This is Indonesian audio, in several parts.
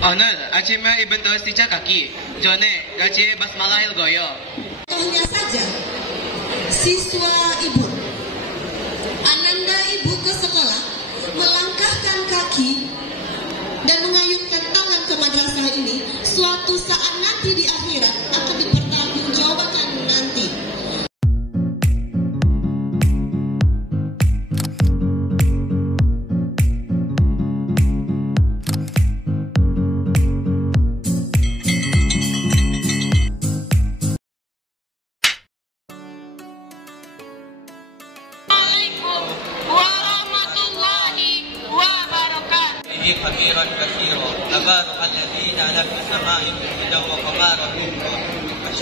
Oner, acima ibn tawas tica kaki. Jone, gaci basmalahil goyo. Contohnya saja, siswa ibu. Ananda ibu ke sekolah, melangkahkan kaki dan mengayunkan tangan ke madrasah ini. Suatu saat nanti di akhirat akan dipertanggungjawabkan nanti. خبيرا كثيرا تبارك الذي جعل في السماء برجا وقمرا.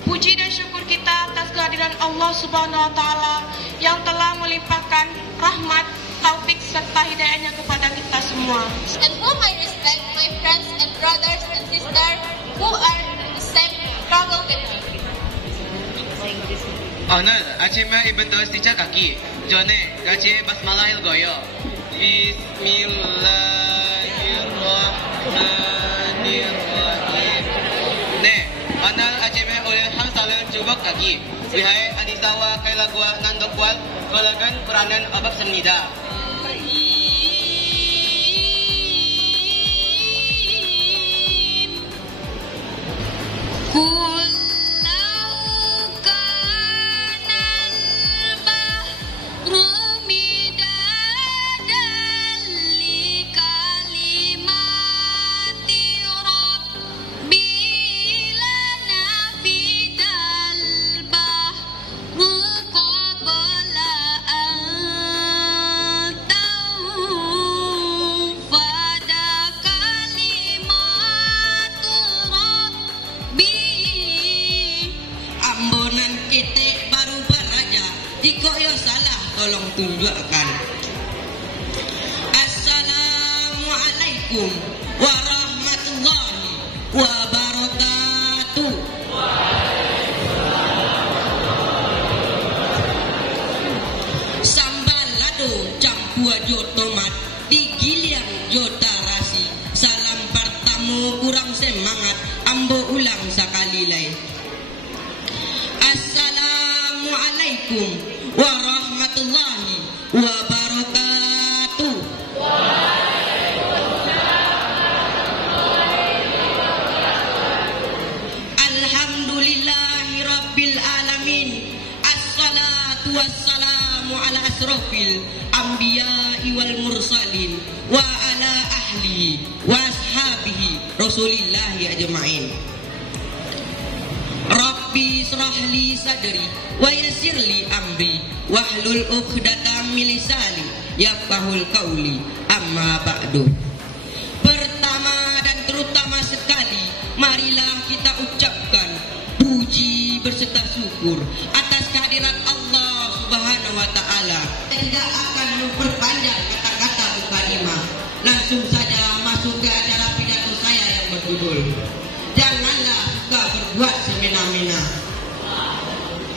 Puji dan syukur kita atas kehadiran Allah Subhanahu wa taala yang telah melimpahkan rahmat, taufik serta hidayahnya kepada kita semua. And whom I respect, my friends and brothers and sisters who are in the same struggle with me. Oner, acima ibn tawas tica kaki. Jone, gaci basmalahil goyo. Bismillahirrahmanirrahim. Ne, oner acima oleh hang salil cubak kaki. Lihai adisawa kailagwa nandokwal kolagan peranan abab senida. Jika ya salah, tolong tunjukkan. Assalamualaikum warahmatullahi wabarakatuh. Sambal lado campur jo tomat, digiliang jo tarasi. Salam pertama kurang semangat, ambo ulang sekali lagi. Assalamualaikum warahmatullahi wabarakatuh. Alhamdulillahi rabbil alamin. Assalatu wassalamu ala asrofil anbiya'i wal mursalin wa ala ahli wa ashabihi rasulillahi ajma'in. Rabbi israhli sadri wa yassirli amri wahlul 'uqdatam min lisani yafqahul qauli amma ba'du. Pertama dan terutama sekali, marilah kita ucapkan puji berserta syukur atas kehadiran Allah Subhanahu wa taala. Tidak akan memperpanjang kata-kata mukadimah. Langsung saja masuk ke acara pidato saya yang berjudul Janganlah suka berbuat semena-mena.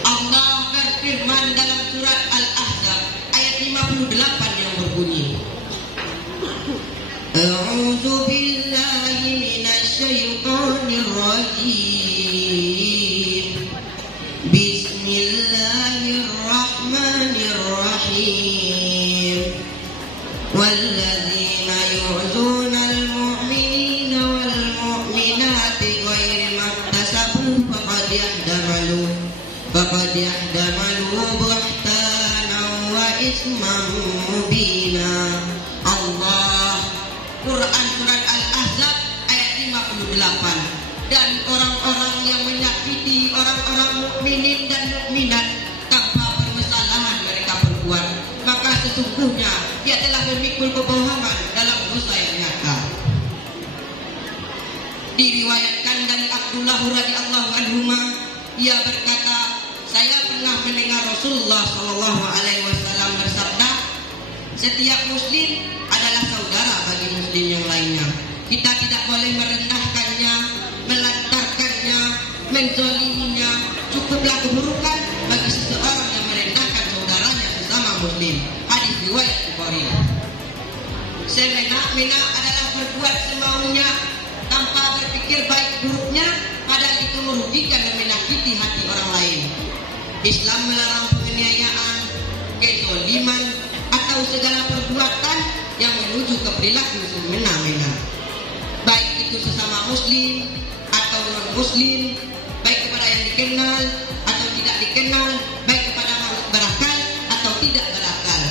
Allah berfirman dalam surat Al-Ahzab ayat 58 yang berbunyi, A'udzu billahi minasyaitonir rajim. Bismillahirrahmanirrahim. Walladzina yu'zunal mu'minina wal mu'minati ghairi maktasabu faqad yahdamalu buhtanan wa isman mubina. Allah, Quran surat Al-Ahzab ayat 58. Dan orang-orang yang menyakiti orang-orang mukminin dan mukminat tanpa permasalahan mereka perbuat, maka sesungguhnya dia telah memikul kebohongan dalam dosa yang nyata. Diriwayatkan dari Abdullah radhiyallahu anhu, ia berkata, saya pernah mendengar Rasulullah sallallahu alaihi wasallam bersabda, setiap muslim adalah saudara bagi muslim yang lainnya. Kita tidak boleh merendahkannya, melantarkannya, menzaliminya. Cukuplah keburukan bagi seseorang yang merendahkan saudaranya sesama muslim. riwayat Bukhari. Semena-mena adalah berbuat semaunya semena-mena, baik itu sesama muslim atau non-muslim, baik kepada yang dikenal atau tidak dikenal, baik kepada makhluk berakal atau tidak berakal.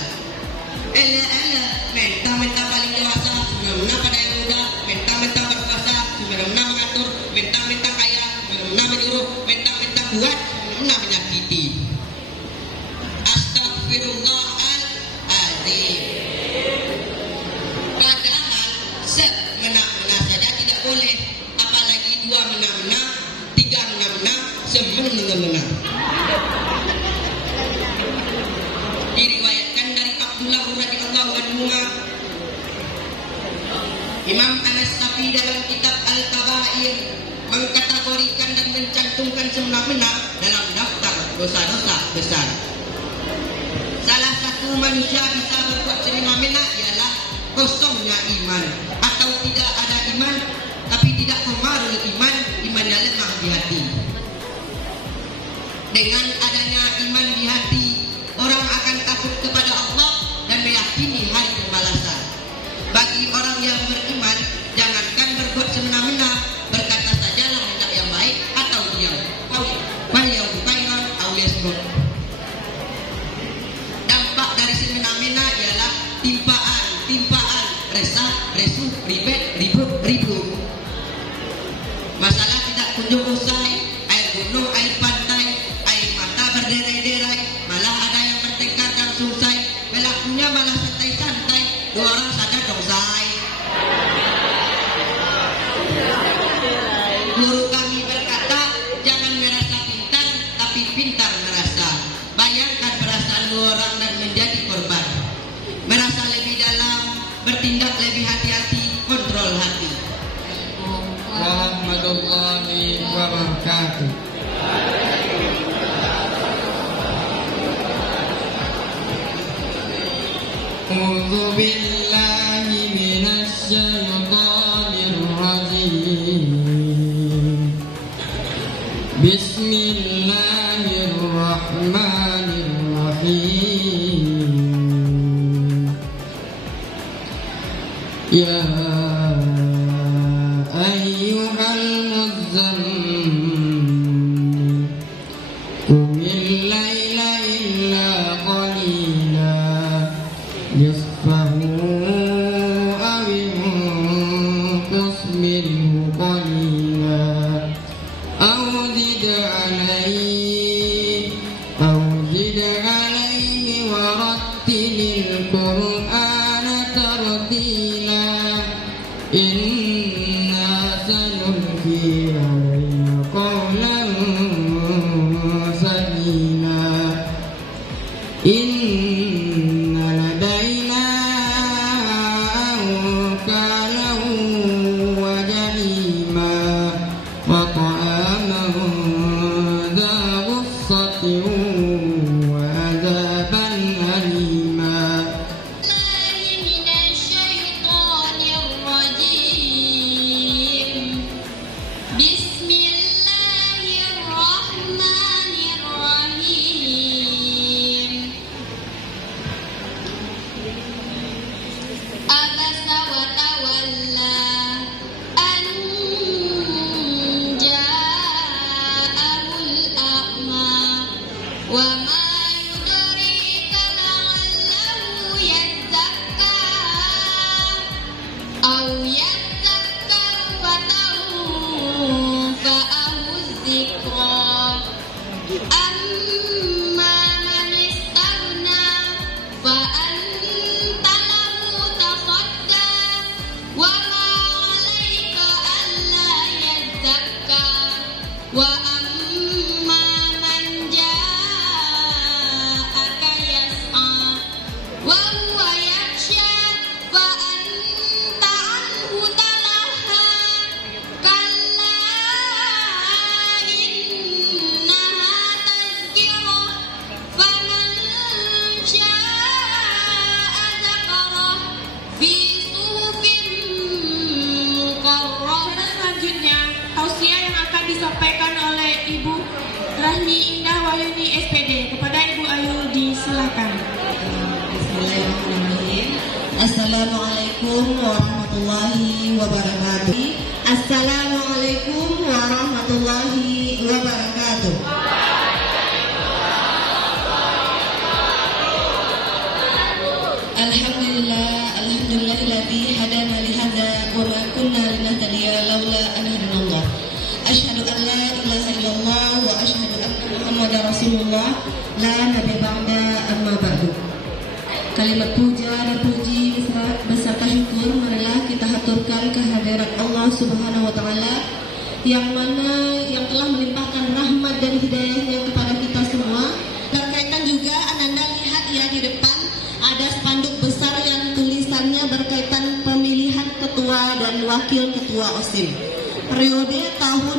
Mentang-mentang paling dewasa, semena-mena pada yang muda, mentang-mentang berkuasa, semena-mena mengatur, mentang-mentang kaya, semena-mena menyuruh, mentang-mentang kuat, semena-mena menyakiti. Astagfirullahaladzim. Padahal semena-mena saja tidak boleh, apalagi 2 mena-mena, 3 mena-mena, semena-mena. Diriwayatkan dari Abdullah radhiyallahu anhu, Imam An-Nasa'i dalam kitab Al-Kabair mengkategorikan dan mencantumkan semena-mena dalam daftar dosa-dosa besar. Salah satu manusia bisa berbuat semena-mena ialah kosongnya iman, atau tidak ada iman tapi tidak komarul iman, imannya lemah di hati. Dengan adanya iman di hati, orang akan takut kepada Allah dan meyakini hari pembalasan. Bagi orang yang beriman, jangankan berbuat semena-mena, berkata sajalah hendak yang baik atau diam. Dampak dari semena-mena ialah timpaan, resah, resuh, ribut. Masalah tidak kunjung usai, air gunung, air pantai, air mata berderai-derai, malah ada yang bertengkar dan selesai, pelakunya malah santai-santai, 2 orang saja dong say. Guru kami berkata, jangan merasa pintar, tapi pintar merasa. Bayangkan perasaan 2 orang dan menjadi korban. Merasa lebih dalam, bertindak lebih hati-hati, kontrol hati. Warahmatullahi wabarakatuh. A'udzu billahi minasy syaithanir rajim. Bismillahirrahmanirrahim. Ya ayyuhal muzammil qumil laila illa qalila nisfahu aw inqus minhu qalila aw zid alayhi wa rattilil qur'ana tartila. Inna sanulqi alayka qawlan sakina. Inna ladaina ankalan wa jahima wa ta'aman dha ghussatin wa adhaban alima. Disampaikan oleh Ibu Rahmi Indah Wahyuni SPD. Kepada Ibu Ayu disilakan. Assalamualaikum warahmatullahi warahmatullahi wabarakatuh. Assalamualaikum warahmatullahi wabarakatuh. Alhamdulillahilladzi hadana li hadza wa ma kunna linahtadiya laula an hadanallah. Asyhadu an la ilaha illallah wa asyhadu anna Muhammadar Rasulullah la nabiyya ba'da amma ba'du. Kalimat puja dan puji beserta syukur marilah kita haturkan kehadirat Allah Subhanahu wa taala yang telah melimpahkan rahmat dan hidayahnya kepada kita semua. Berkaitan juga Ananda lihat ya di depan ada spanduk besar yang tulisannya berkaitan pemilihan ketua dan wakil ketua OSIM periode tahun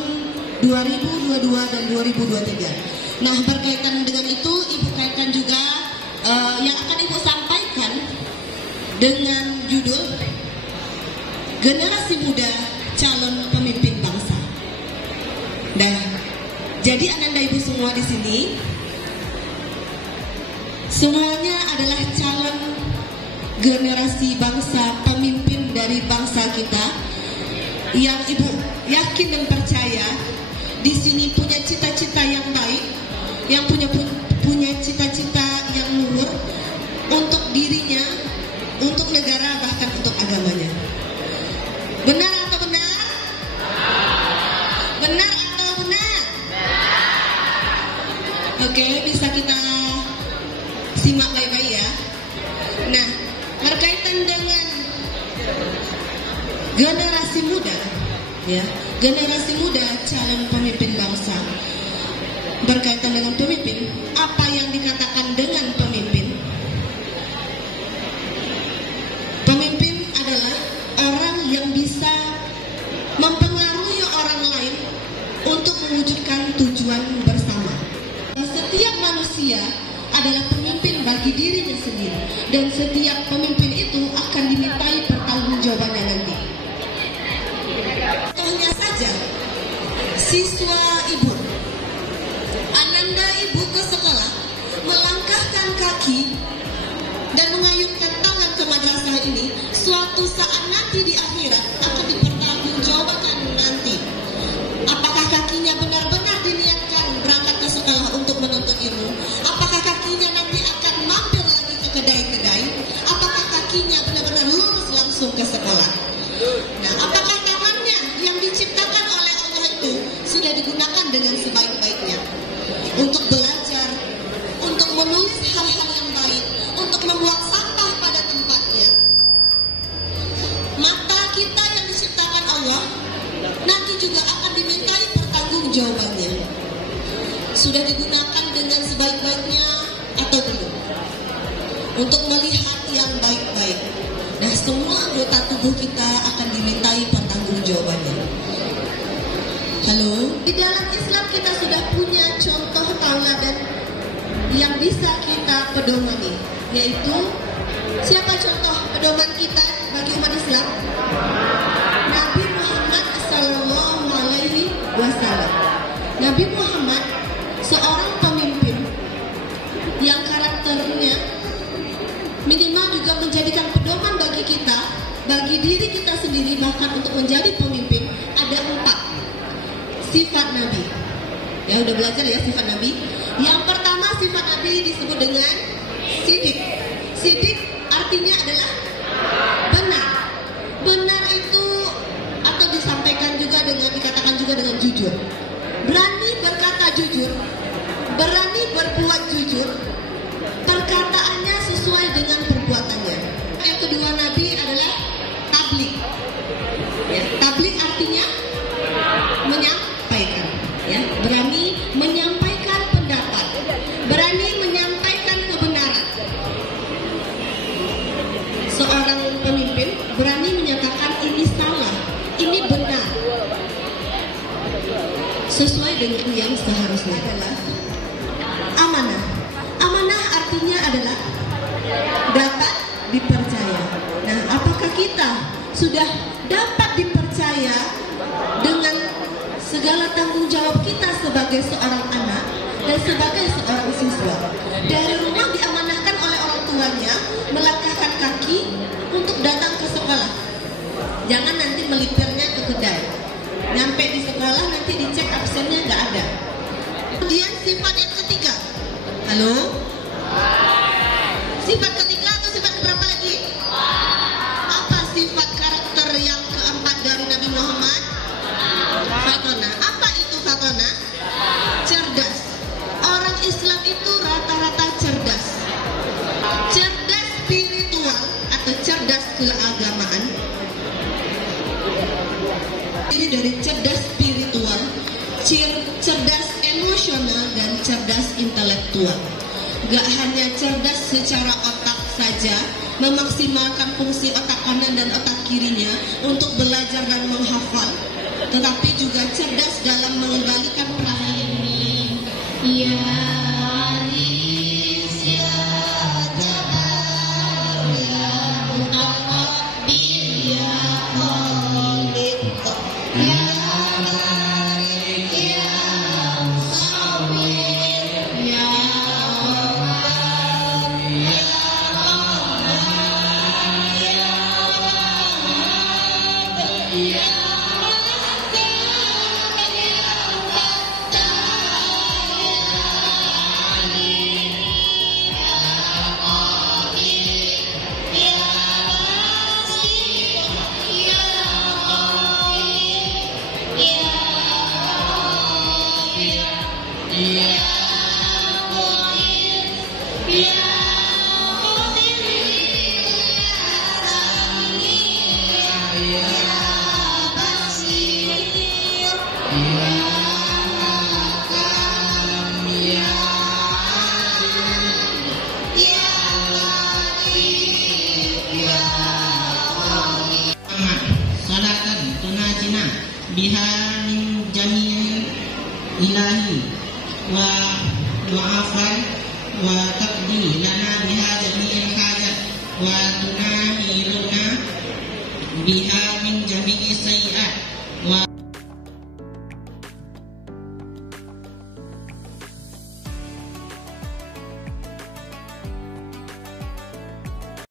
2022 dan 2023. Nah, berkaitan dengan itu Ibu kaitkan juga yang akan Ibu sampaikan dengan judul Generasi Muda Calon Pemimpin Bangsa. Nah, jadi Ananda Ibu semua di sini semuanya adalah calon generasi bangsa, pemimpin dari bangsa kita yang Ibu yakin dan percaya di sini punya cita-cita yang baik, yang punya cita-cita yang luhur untuk dirinya, untuk negara, bahkan untuk agamanya. Benar atau benar? Benar atau benar? Oke, bisa kita simak baik-baik ya. Nah, berkaitan dengan generasi muda, ya, generasi muda calon pemimpin bangsa. Berkaitan dengan pemimpin, apa yang dikatakan dengan pemimpin? Pemimpin adalah orang yang bisa mempengaruhi orang lain untuk mewujudkan tujuan bersama. Setiap manusia adalah pemimpin bagi dirinya sendiri, dan setiap pemimpin itu akan dimintai pertanggungjawabannya nanti. Contohnya saja, siswa Ibu, Ananda Ibu ke sekolah, melangkahkan kaki dan mengayunkan tangan ke madrasah ini, suatu saat nanti di akhirat akan dipertanggungjawabkan nanti. Apakah kakinya benar-benar diniatkan berangkat ke sekolah untuk menuntut ilmu? Apakah kakinya nanti akan mampir lagi ke kedai-kedai? Apakah kakinya benar-benar lurus langsung ke sekolah? Nah, apakah tangannya yang diciptakan oleh Allah itu sudah digunakan dengan sebaik-baiknya untuk belajar, untuk menulis hal-hal yang baik, untuk membuang sampah pada tempatnya? Mata kita yang diciptakan Allah nanti juga akan dimintai pertanggungjawabannya. Sudah digunakan dengan sebaik-baiknya atau belum? Untuk melihat yang baik-baik. Nah, semua anggota tubuh kita akan dimintai pertanggungjawabannya. Halo, di dalam Islam kita sudah punya contoh tauladan yang bisa kita pedomani, yaitu siapa contoh pedoman kita bagi umat Islam? Nabi Muhammad Sallallahu Alaihi Wasallam. Nabi Muhammad seorang pemimpin yang karakternya minimal juga menjadikan pedoman bagi kita, bagi diri kita sendiri, bahkan untuk menjadi pemimpin. Ada 4 sifat Nabi. Ya, udah belajar ya sifat Nabi. Yang pertama sifat Nabi disebut dengan sidik. Sidik artinya adalah benar. Benar itu atau disampaikan juga dikatakan juga dengan jujur. Berani berkata jujur, berani berbuat jujur, perkataannya sesuai dengan perbuatannya. Yang kedua Nabi adalah tabligh. Ya, tabligh artinya menyampaikan, ya, berani menyampaikan pendapat, berani menyampaikan kebenaran. Seorang pemimpin berani menyatakan ini salah, ini benar, sesuai dengan yang seharusnya. Adalah amanah. Amanah artinya adalah dapat dipercaya. Nah, apakah kita sudah dapat dipercaya dengan segala tanggung jawab kita sebagai seorang anak dan sebagai seorang siswa? Dari rumah diamanahkan oleh orang tuanya melangkahkan kaki untuk datang ke sekolah. Jangan nanti melipirnya ke kedai. Nyampe di sekolah nanti dicek absennya nggak ada. Kemudian sifat yang ketiga. Halo? Sifat ketiga atau sifat berapa lagi? Apa sifat karakter yang keempat dari Nabi Muhammad? Fatona. Apa itu fatona? Cerdas. Orang Islam itu rata-rata cerdas. Cerdas spiritual atau cerdas keagamaan. Ini dari cerdas spiritual, cerdas emosional, dan cerdas intelektual. Gak hanya cerdas secara otak saja, memaksimalkan fungsi otak kanan dan otak kirinya untuk belajar dan menghafal, tetapi juga cerdas dalam mengendalikan perasaan. Salatan tunajina biha min jami'il ilahi wa du'afan wa taqdi lana biha jami'il hajat wa tunahiruna biha min jami'is sayiat